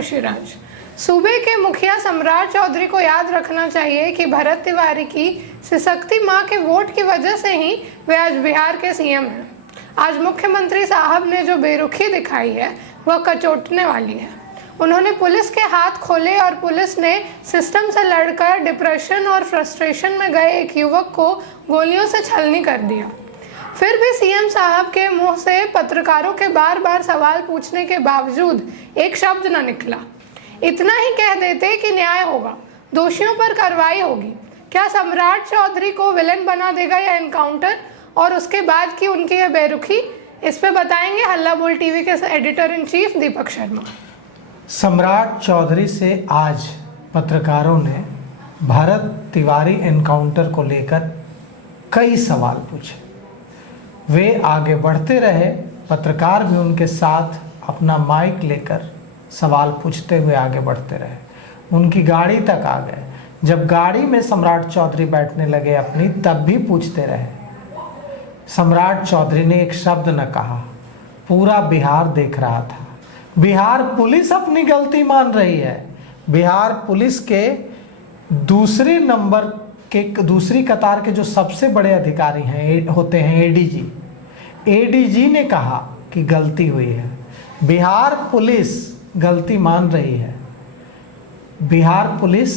खुशीराज। सूबे के मुखिया सम्राट चौधरी को याद रखना चाहिए कि भरत तिवारी की सिसकती मां के वोट की वजह से ही वे आज बिहार के सीएम हैं। आज मुख्यमंत्री साहब ने जो बेरुखी दिखाई है वह कचोटने वाली है। उन्होंने पुलिस के हाथ खोले और पुलिस ने सिस्टम से लड़कर डिप्रेशन और फ्रस्ट्रेशन में गए एक युवक को गोलियों से छलनी कर दिया। फिर भी सीएम साहब के मुंह से पत्रकारों के बार बार सवाल पूछने के बावजूद एक शब्द न निकला। इतना ही कह देते कि न्याय होगा, दोषियों पर कार्रवाई होगी। क्या सम्राट चौधरी को विलेन बना देगा यह एनकाउंटर और उसके बाद की उनकी यह बेरुखी? इस पे बताएंगे हल्ला बोल टीवी के editor in chief Deepak Sharma. सम्राट चौधरी से आज पत्रकारों ने भरत तिवारी एनकाउंटर को लेकर कई सवाल पूछे। वे आगे बढ़ते रहे, पत्रकार भी उनके साथ अपना माइक लेकर सवाल पूछते हुए आगे बढ़ते रहे। उनकी गाड़ी तक आ गए। जब गाड़ी में सम्राट चौधरी बैठने लगे अपनी, तब भी पूछते रहे। सम्राट चौधरी ने एक शब्द न कहा। पूरा बिहार देख रहा था। बिहार पुलिस अपनी गलती मान रही है। बिहार पुलिस के दूसरे नंबर के दूसरी कतार के जो सबसे बड़े अधिकारी हैं होते हैं एडीजी ने कहा कि गलती हुई है। बिहार पुलिस गलती मान रही है। बिहार पुलिस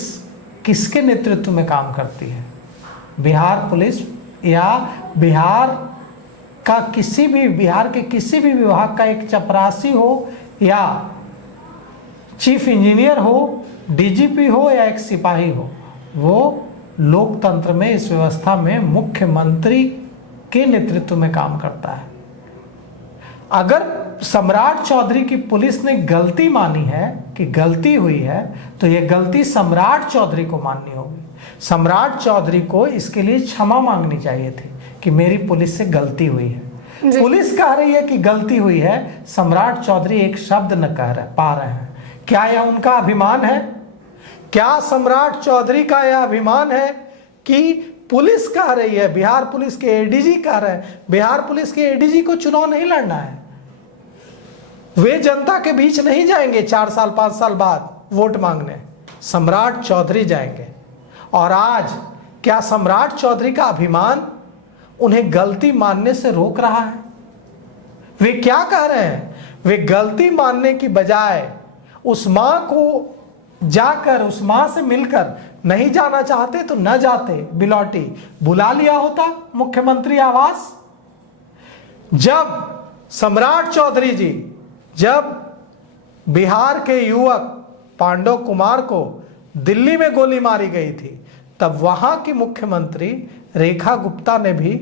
किसके नेतृत्व में काम करती है? बिहार पुलिस या बिहार के किसी भी विभाग का एक चपरासी हो या चीफ इंजीनियर हो, डीजीपी हो या एक सिपाही हो, वो लोकतंत्र में, इस व्यवस्था में मुख्यमंत्री के नेतृत्व में काम करता है। अगर सम्राट चौधरी की पुलिस ने गलती मानी है कि गलती हुई है, तो यह गलती सम्राट चौधरी को माननी होगी। सम्राट चौधरी को इसके लिए क्षमा मांगनी चाहिए थी कि मेरी पुलिस से गलती हुई है। पुलिस कह रही है कि गलती हुई है, सम्राट चौधरी एक शब्द न कह पा रहे हैं। क्या यह उनका अभिमान है? क्या सम्राट चौधरी का यह अभिमान है कि पुलिस कह रही है, बिहार पुलिस के एडीजी कह रहे हैं, बिहार पुलिस के एडीजी को चुनाव नहीं लड़ना है, वे जनता के बीच नहीं जाएंगे 4 साल 5 साल बाद वोट मांगने, सम्राट चौधरी जाएंगे। और आज क्या सम्राट चौधरी का अभिमान उन्हें गलती मानने से रोक रहा है? वे क्या कह रहे हैं? वे गलती मानने की बजाय उस मां को जाकर, उस मां से मिलकर, नहीं जाना चाहते तो न जाते, बिलौटी बुला लिया होता मुख्यमंत्री आवास। जब सम्राट चौधरी जी, जब बिहार के युवक पांडव कुमार को दिल्ली में गोली मारी गई थी, तब वहां की मुख्यमंत्री रेखा गुप्ता ने भी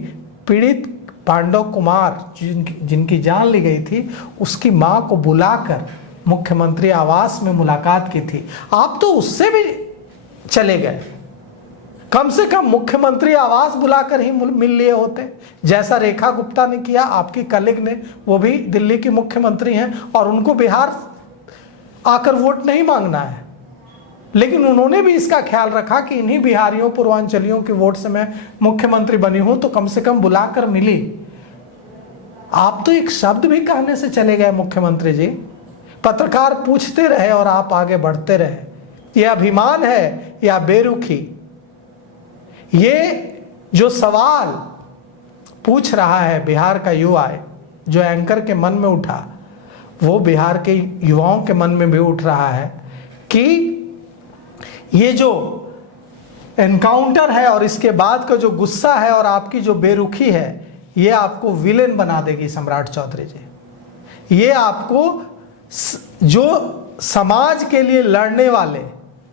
पीड़ित पांडव कुमार जिनकी जान ली गई थी, उसकी मां को बुलाकर मुख्यमंत्री आवास में मुलाकात की थी। आप तो उससे भी चले गए। कम से कम मुख्यमंत्री आवास बुलाकर ही मिल लिए होते, जैसा रेखा गुप्ता ने किया, आपकी कलीग ने। वो भी दिल्ली की मुख्यमंत्री हैं और उनको बिहार आकर वोट नहीं मांगना है, लेकिन उन्होंने भी इसका ख्याल रखा कि इन्हीं बिहारियों, पूर्वांचलियों के वोट से मैं मुख्यमंत्री बनी हूं, तो कम से कम बुलाकर मिली। आप तो एक शब्द भी कहने से चले गए मुख्यमंत्री जी। पत्रकार पूछते रहे और आप आगे बढ़ते रहे। यह अभिमान है या बेरुखी? ये जो सवाल पूछ रहा है बिहार का युवा, जो एंकर के मन में उठा, वो बिहार के युवाओं के मन में भी उठ रहा है कि ये जो एनकाउंटर है और इसके बाद का जो गुस्सा है और आपकी जो बेरुखी है, ये आपको विलेन बना देगी सम्राट चौधरी जी। ये आपको, जो समाज के लिए लड़ने वाले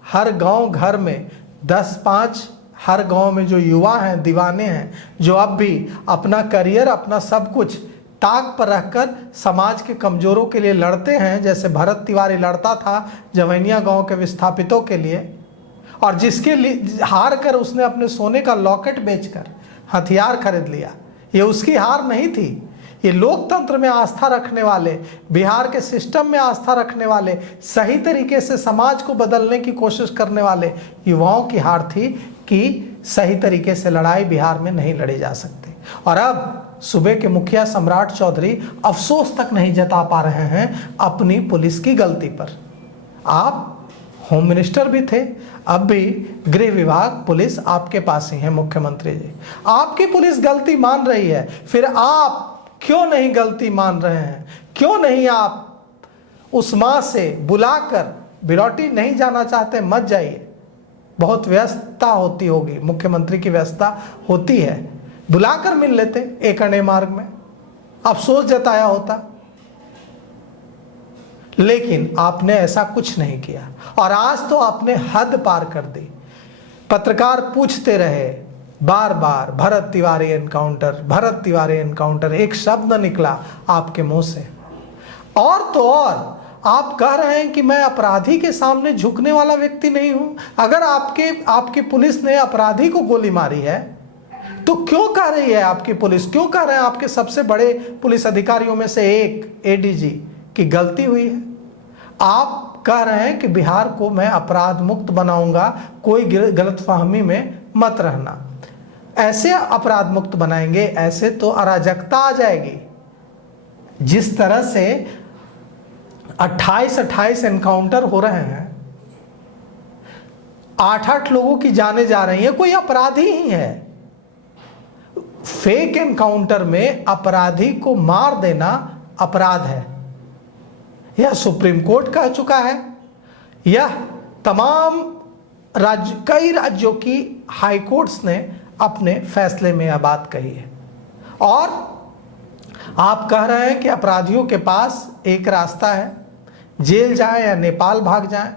हर गांव घर में 10-5 हर गांव में जो युवा हैं, दीवाने हैं, जो अब भी अपना करियर, अपना सब कुछ ताक पर रखकर समाज के कमजोरों के लिए लड़ते हैं, जैसे भरत तिवारी लड़ता था जवैनिया गांव के विस्थापितों के लिए, और जिसके लिए हार कर उसने अपने सोने का लॉकेट बेचकर हथियार खरीद लिया। ये उसकी हार नहीं थी। ये लोकतंत्र में आस्था रखने वाले, बिहार के सिस्टम में आस्था रखने वाले, सही तरीके से समाज को बदलने की कोशिश करने वाले युवाओं की हार थी कि सही तरीके से लड़ाई बिहार में नहीं लड़ी जा सकती। और अब सूबे के मुखिया सम्राट चौधरी अफसोस तक नहीं जता पा रहे हैं अपनी पुलिस की गलती पर। आप होम मिनिस्टर भी थे, अब भी गृह विभाग, पुलिस आपके पास ही है मुख्यमंत्री जी। आपकी पुलिस गलती मान रही है, फिर आप क्यों नहीं गलती मान रहे हैं? क्यों नहीं आप उस माँ से बुलाकर, बिरौटी नहीं जाना चाहते मत जाइए, बहुत व्यस्तता होती होगी, मुख्यमंत्री की व्यस्तता होती है, बुलाकर मिल लेते एक अणे मार्ग में, अफसोस जताया होता। लेकिन आपने ऐसा कुछ नहीं किया और आज तो आपने हद पार कर दी। पत्रकार पूछते रहे बार बार, भरत तिवारी एनकाउंटर, भरत तिवारी एनकाउंटर, एक शब्द न निकला आपके मुंह से। और तो और आप कह रहे हैं कि मैं अपराधी के सामने झुकने वाला व्यक्ति नहीं हूं। अगर आपकी पुलिस ने अपराधी को गोली मारी है तो क्यों कह रही है आपकी पुलिस, क्यों कह रहे हैं आपके सबसे बड़े पुलिस अधिकारियों में से एक एडीजी की गलती हुई है? आप कह रहे हैं कि बिहार को मैं अपराध मुक्त बनाऊंगा, कोई गलतफहमी में मत रहना। ऐसे अपराध मुक्त बनाएंगे, ऐसे तो अराजकता आ जाएगी। जिस तरह से 28 एनकाउंटर हो रहे हैं, 8 लोगों की जानें जा रही हैं, कोई अपराधी ही है। फेक एनकाउंटर में अपराधी को मार देना अपराध है, यह सुप्रीम कोर्ट कह चुका है, यह तमाम कई राज्यों की हाई कोर्ट्स ने अपने फैसले में यह बात कही है। और आप कह रहे हैं कि अपराधियों के पास एक रास्ता है, जेल जाए या नेपाल भाग जाए।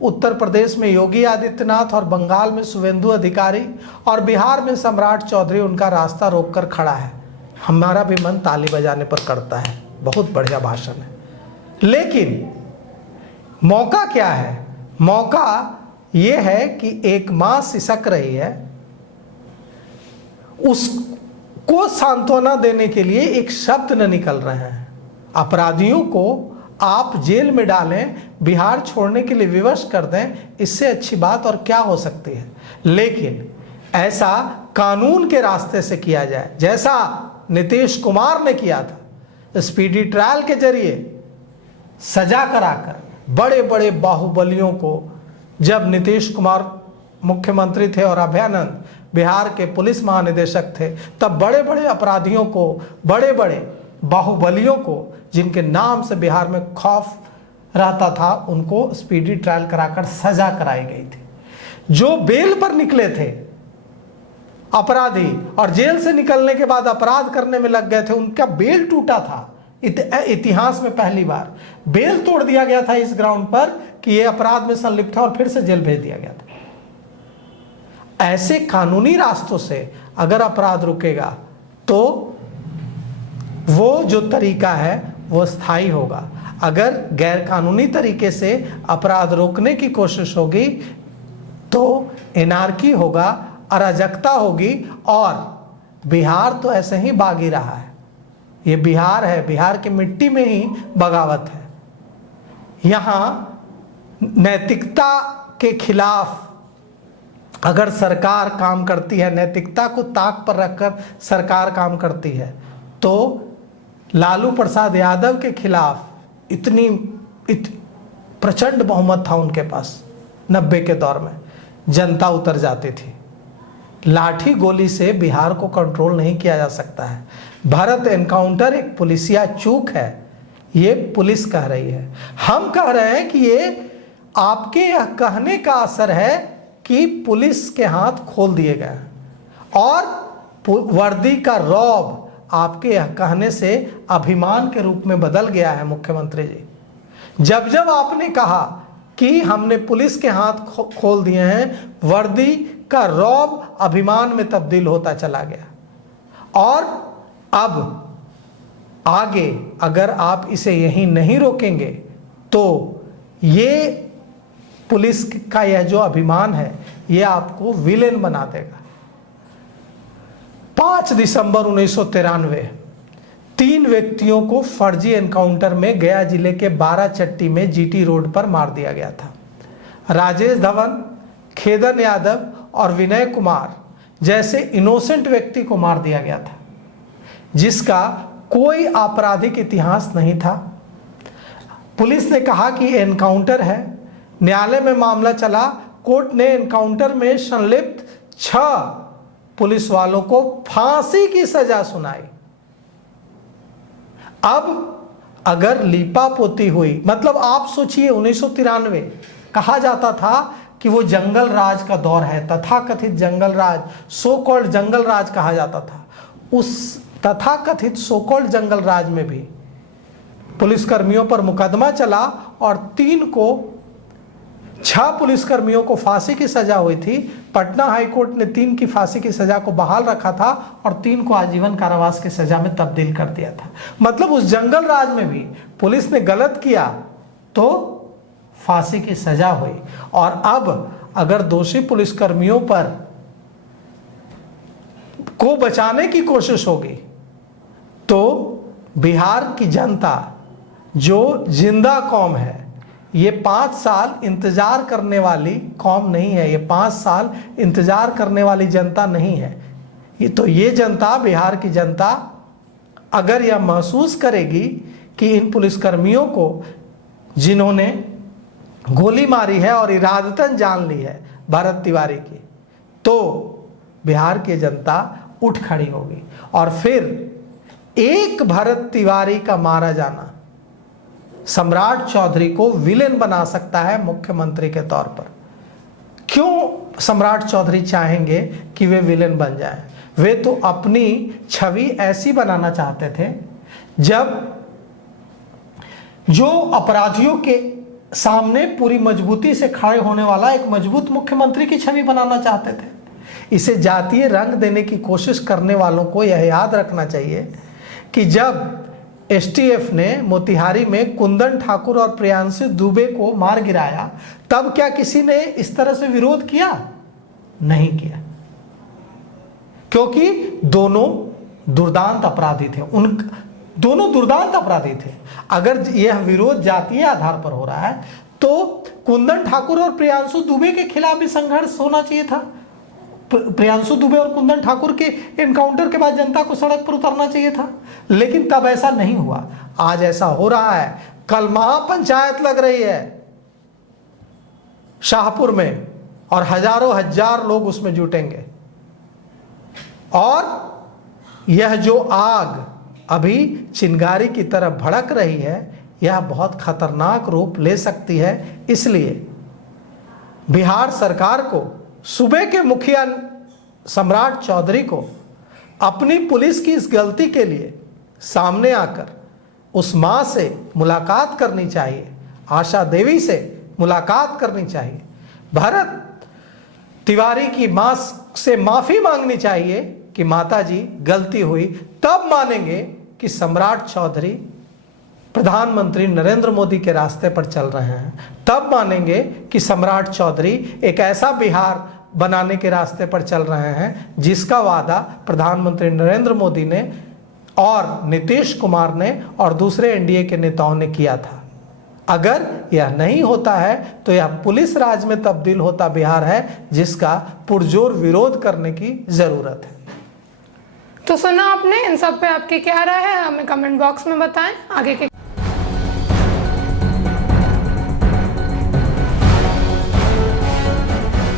उत्तर प्रदेश में योगी आदित्यनाथ और बंगाल में शुवेंदु अधिकारी और बिहार में सम्राट चौधरी उनका रास्ता रोककर खड़ा है। हमारा भी मन ताली बजाने पर करता है, बहुत बढ़िया भाषण है। लेकिन मौका क्या है? मौका यह है कि एक मां सिसक रही है, उसको सांत्वना देने के लिए एक शब्द न निकल रहे हैं। अपराधियों को आप जेल में डालें, बिहार छोड़ने के लिए विवश कर दें, इससे अच्छी बात और क्या हो सकती है? लेकिन ऐसा कानून के रास्ते से किया जाए, जैसा नीतीश कुमार ने किया था, स्पीडी ट्रायल के जरिए सजा कराकर बड़े बड़े बाहुबलियों को, जब नीतीश कुमार मुख्यमंत्री थे और अभयानंद बिहार के पुलिस महानिदेशक थे, तब बड़े बड़े अपराधियों को, बड़े बड़े बाहुबलियों को, जिनके नाम से बिहार में खौफ रहता था, उनको स्पीडी ट्रायल कराकर सजा कराई गई थी। जो बेल पर निकले थे अपराधी और जेल से निकलने के बाद अपराध करने में लग गए थे, उनका बेल टूटा था। इतिहास में पहली बार बेल तोड़ दिया गया था इस ग्राउंड पर कि ये अपराध में संलिप्त था और फिर से जेल भेज दिया गया था। ऐसे कानूनी रास्तों से अगर अपराध रुकेगा तो वो जो तरीका है वो स्थायी होगा। अगर गैर कानूनी तरीके से अपराध रोकने की कोशिश होगी तो एनार्की होगा, अराजकता होगी। और बिहार तो ऐसे ही बागी रहा है, ये बिहार है, बिहार की मिट्टी में ही बगावत है। यहाँ नैतिकता के खिलाफ अगर सरकार काम करती है, नैतिकता को ताक पर रखकर सरकार काम करती है, तो लालू प्रसाद यादव के खिलाफ इतनी प्रचंड बहुमत था उनके पास 90 के दौर में, जनता उतर जाती थी। लाठी गोली से बिहार को कंट्रोल नहीं किया जा सकता है। भरत एनकाउंटर एक पुलिसिया चूक है, ये पुलिस कह रही है। हम कह रहे हैं कि ये आपके यह कहने का असर है कि पुलिस के हाथ खोल दिए गए और वर्दी का रौब आपके यह कहने से अभिमान के रूप में बदल गया है। मुख्यमंत्री जी, जब जब आपने कहा कि हमने पुलिस के हाथ खोल दिए हैं, वर्दी का रौब अभिमान में तब्दील होता चला गया। और अब आगे अगर आप इसे यहीं नहीं रोकेंगे तो ये पुलिस का यह जो अभिमान है ये आपको विलेन बना देगा। 5 दिसंबर 1993 3 व्यक्तियों को फर्जी एनकाउंटर में गया जिले के बाराचट्टी में जीटी रोड पर मार दिया गया था। राजेश धवन, खेदन यादव और विनय कुमार जैसे इनोसेंट व्यक्ति को मार दिया गया था, जिसका कोई आपराधिक इतिहास नहीं था। पुलिस ने कहा कि एनकाउंटर है, न्यायालय में मामला चला। कोर्ट ने एनकाउंटर में संलिप्त 6 पुलिस वालों को फांसी की सजा सुनाई। अब अगर लीपापोती हुई, मतलब आप सोचिए 1993 कहा जाता था कि वो जंगल राज का दौर है, तथाकथित जंगल राज, सो कॉल्ड जंगल राज कहा जाता था। उस तथाकथित सो कॉल्ड जंगल राज में भी पुलिसकर्मियों पर मुकदमा चला और 6 पुलिसकर्मियों को फांसी की सजा हुई थी। पटना हाईकोर्ट ने 3 की फांसी की सजा को बहाल रखा था और 3 को आजीवन कारावास की सजा में तब्दील कर दिया था। मतलब उस जंगल राज में भी पुलिस ने गलत किया तो फांसी की सजा हुई। और अब अगर दोषी पुलिसकर्मियों पर को बचाने की कोशिश होगी तो बिहार की जनता जो जिंदा कौम है, ये 5 साल इंतजार करने वाली कौम नहीं है, ये 5 साल इंतजार करने वाली जनता नहीं है। ये जनता, बिहार की जनता अगर यह महसूस करेगी कि इन पुलिसकर्मियों को जिन्होंने गोली मारी है और इरादतन जान ली है भरत तिवारी की, तो बिहार की जनता उठ खड़ी होगी। और फिर एक भरत तिवारी का मारा जाना सम्राट चौधरी को विलेन बना सकता है मुख्यमंत्री के तौर पर। क्यों सम्राट चौधरी चाहेंगे कि वे विलेन बन जाएं? वे तो अपनी छवि ऐसी बनाना चाहते थे जब जो अपराधियों के सामने पूरी मजबूती से खड़े होने वाला एक मजबूत मुख्यमंत्री की छवि बनाना चाहते थे। इसे जातीय रंग देने की कोशिश करने वालों को यह याद रखना चाहिए कि जब एसटीएफ ने मोतिहारी में कुंदन ठाकुर और प्रियांशु दुबे को मार गिराया, तब क्या किसी ने इस तरह से विरोध किया? नहीं किया, क्योंकि दोनों दुर्दांत अपराधी थे। दोनों दुर्दांत अपराधी थे। अगर यह विरोध जातीय आधार पर हो रहा है तो कुंदन ठाकुर और प्रियांशु दुबे के खिलाफ भी संघर्ष होना चाहिए था। प्रियांशु दुबे और कुंदन ठाकुर के एनकाउंटर के बाद जनता को सड़क पर उतरना चाहिए था, लेकिन तब ऐसा नहीं हुआ। आज ऐसा हो रहा है। कल महापंचायत लग रही है शाहपुर में और हजारों हजार लोग उसमें जुटेंगे। और यह जो आग अभी चिंगारी की तरह भड़क रही है, यह बहुत खतरनाक रूप ले सकती है। इसलिए बिहार सरकार को, सूबे के मुखिया सम्राट चौधरी को अपनी पुलिस की इस गलती के लिए सामने आकर उस मां से मुलाकात करनी चाहिए, आशा देवी से मुलाकात करनी चाहिए, भरत तिवारी की मां से माफी मांगनी चाहिए कि माता जी गलती हुई। तब मानेंगे कि सम्राट चौधरी प्रधानमंत्री नरेंद्र मोदी के रास्ते पर चल रहे हैं। तब मानेंगे कि सम्राट चौधरी एक ऐसा बिहार बनाने के रास्ते पर चल रहे हैं जिसका वादा प्रधानमंत्री नरेंद्र मोदी ने और नीतीश कुमार ने और दूसरे एनडीए के नेताओं ने किया था। अगर यह नहीं होता है तो यह पुलिस राज में तब्दील होता बिहार है, जिसका पुरजोर विरोध करने की जरूरत है। तो सुना आपने, इन सब पे आपकी क्या राय है हमें कमेंट बॉक्स में बताएं। आगे के